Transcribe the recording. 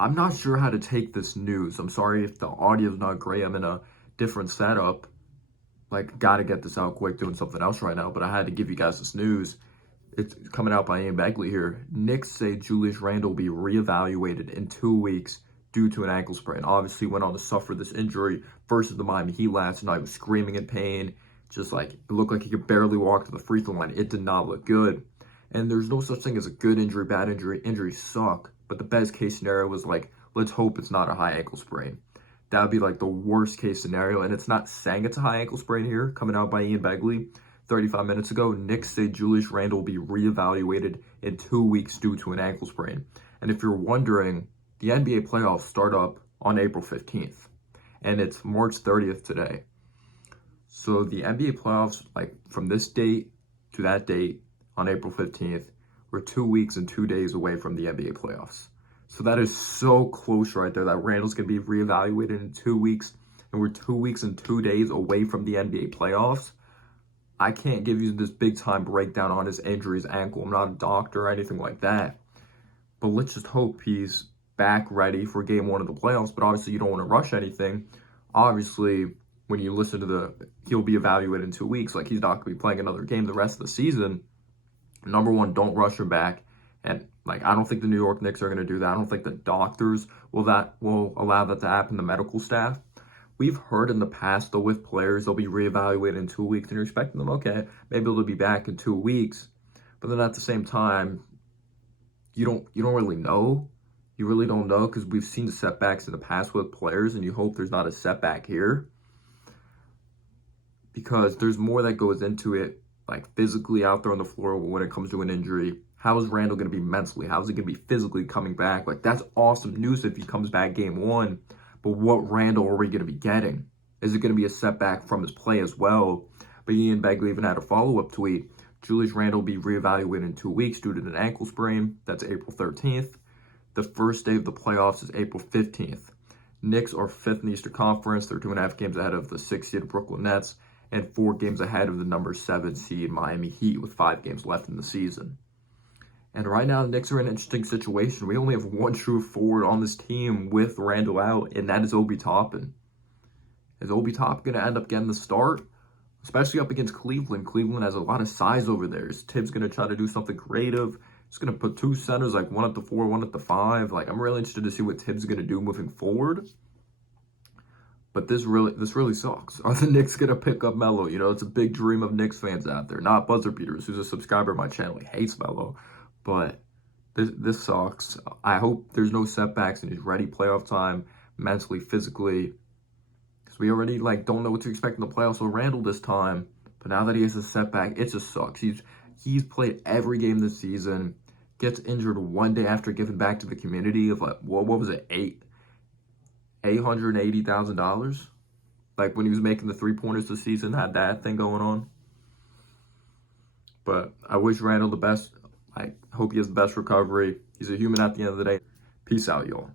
I'm not sure how to take this news. I'm sorry if the audio is not great. I'm in a different setup. Like, gotta get this out quick, doing something else right now, but I had to give you guys this news. It's coming out by Ian Begley here. Knicks say Julius Randle will be reevaluated in 2 weeks due to an ankle sprain. Obviously went on to suffer this injury versus the Miami Heat last night. Was screaming in pain. Just like, it looked like he could barely walk to the free throw line. It did not look good. And there's no such thing as a good injury, bad injury. Injuries suck. But the best case scenario was like, let's hope it's not a high ankle sprain. That would be like the worst case scenario. And it's not saying it's a high ankle sprain here, coming out by Ian Begley 35 minutes ago. Knicks say Julius Randle will be reevaluated in 2 weeks due to an ankle sprain. And if you're wondering, the NBA playoffs start up on April 15th. And it's March 30th today. So the NBA playoffs, like from this date to that date on April 15th, we're 2 weeks and 2 days away from the NBA playoffs. So that is so close right there that Randle's going to be reevaluated in 2 weeks. And we're 2 weeks and 2 days away from the NBA playoffs. I can't give you this big time breakdown on his injury, his ankle. I'm not a doctor or anything like that. But let's just hope he's back ready for game one of the playoffs. But obviously you don't want to rush anything. Obviously, when you listen to he'll be evaluated in 2 weeks, like he's not going to be playing another game the rest of the season. Number one, don't rush him back. And like, I don't think the New York Knicks are going to do that. I don't think the doctors will allow that to happen, the medical staff. We've heard in the past, though, with players, they'll be reevaluated in 2 weeks, and you're expecting them, okay, maybe they'll be back in 2 weeks. But then at the same time, you don't really know. You really don't know, because we've seen the setbacks in the past with players, and you hope there's not a setback here. Because there's more that goes into it, like physically out there on the floor when it comes to an injury. How is Randle going to be mentally? How is he going to be physically coming back? Like, that's awesome news if he comes back game one. But what Randle are we going to be getting? Is it going to be a setback from his play as well? But Ian Begley even had a follow-up tweet. Julius Randle will be reevaluated in 2 weeks due to an ankle sprain. That's April 13th. The first day of the playoffs is April 15th. Knicks are 5th in the Eastern Conference. They're 2.5 games ahead of the 6th seed Brooklyn Nets and 4 games ahead of the number 7 seed Miami Heat with 5 games left in the season. And right now, the Knicks are in an interesting situation. We only have one true forward on this team with Randle out, and that is Obi Toppin. Is Obi Toppin going to end up getting the start? Especially up against Cleveland. Cleveland has a lot of size over there. Is Tibbs going to try to do something creative? He's going to put 2 centers, like one at the 4, one at the 5. Like, I'm really interested to see what Tibbs is going to do moving forward. But this really sucks. Are the Knicks going to pick up Melo? You know, it's a big dream of Knicks fans out there. Not Buzzer Peters, who's a subscriber of my channel. He hates Melo. But this sucks. I hope there's no setbacks and he's ready playoff time, mentally, physically. Because we already don't know what to expect in the playoffs with Randle this time. But now that he has a setback, it just sucks. He's played every game this season. Gets injured one day after giving back to the community of what was it, $880,000? Like when he was making the 3-pointers this season, had that thing going on. But I wish Randle the best. I hope he has the best recovery. He's a human at the end of the day. Peace out, y'all.